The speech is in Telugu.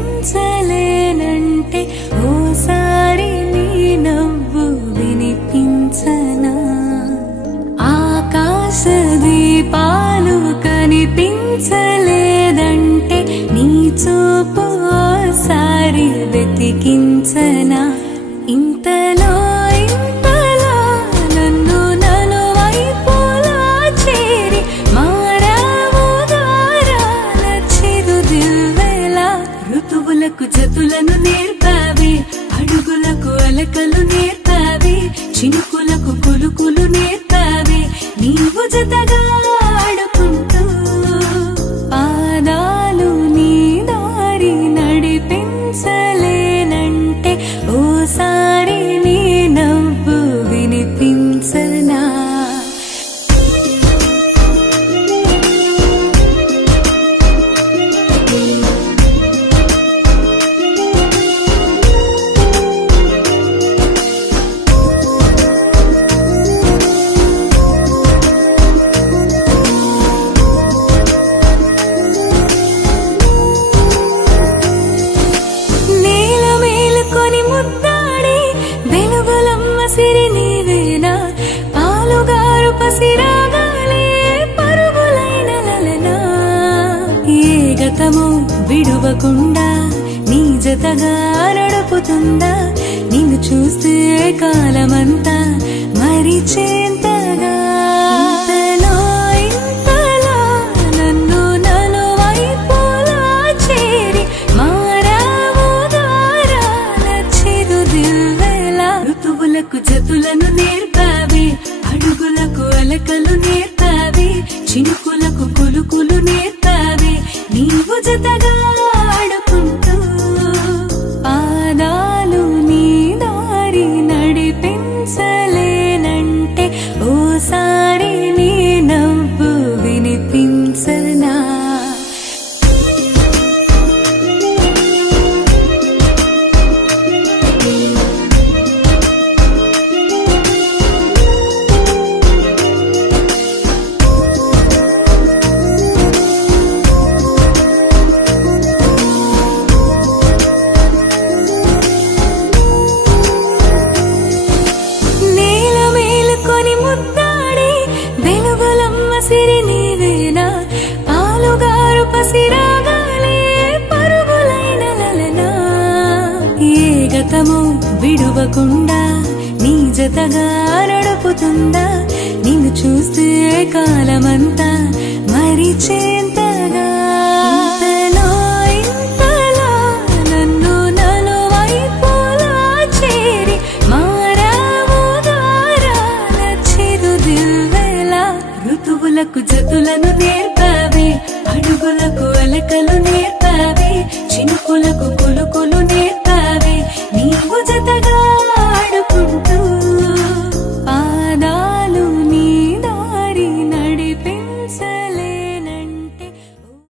నడిపించలేనంటే ఓసారి నీ నవ్వు వినిపించనా? ఆకాశ దీపాలు కనిపించలేదంటే నీ చూపు ఓసారి వెతికించనా? ఇంతలో ఇంతలో నన్ను నలువైపులా చేరి మారావు దారాల చిరుదివ్వెలా. ఋతువులకు జతులను నేర్పావే, అడుగులకు అలకలు నేర్పావే, చినుకులకు కులుకులు నేర్పావే, నీవు జతగా ఆడుకుంటూ పాదాలు నీ దారి నడిపించలేనంటే ఓసారి నీ నవ్వు వినిపించనా? సిరి నీవేనా, పాలుగారు పసిరాగాలే పరుగులైన లలనా. ఏ గతము విడువకుండా నీ జతగా నడుపుతుందా? నిన్ను చూస్తే కాలమంతా మరిచేంతగా. ఇంతలో ఇంతలో నన్ను నలువైపులా చేరి మారావు దారాల చిరుదివ్వెలా. ఋతువులకు జతులను నేర్పావే, అడుగులకు అలకలు నేర్పావే, చినుకులకు కులుకులు నేర్పావే, నీవు జతగా ఆడుకుంటూ పాదాలు నీ దారి నడిపించలేనంటే ఓసారి నీ నవ్వు వినిపించనా? సిరి నీవేనా, పాలుగారు పసిరాగాలే పరుగులైన లలనా. ఏ గతము విడువకుండా నీ జతగా నడుపుతుందా? నిన్ను చూస్తే కాలమంతా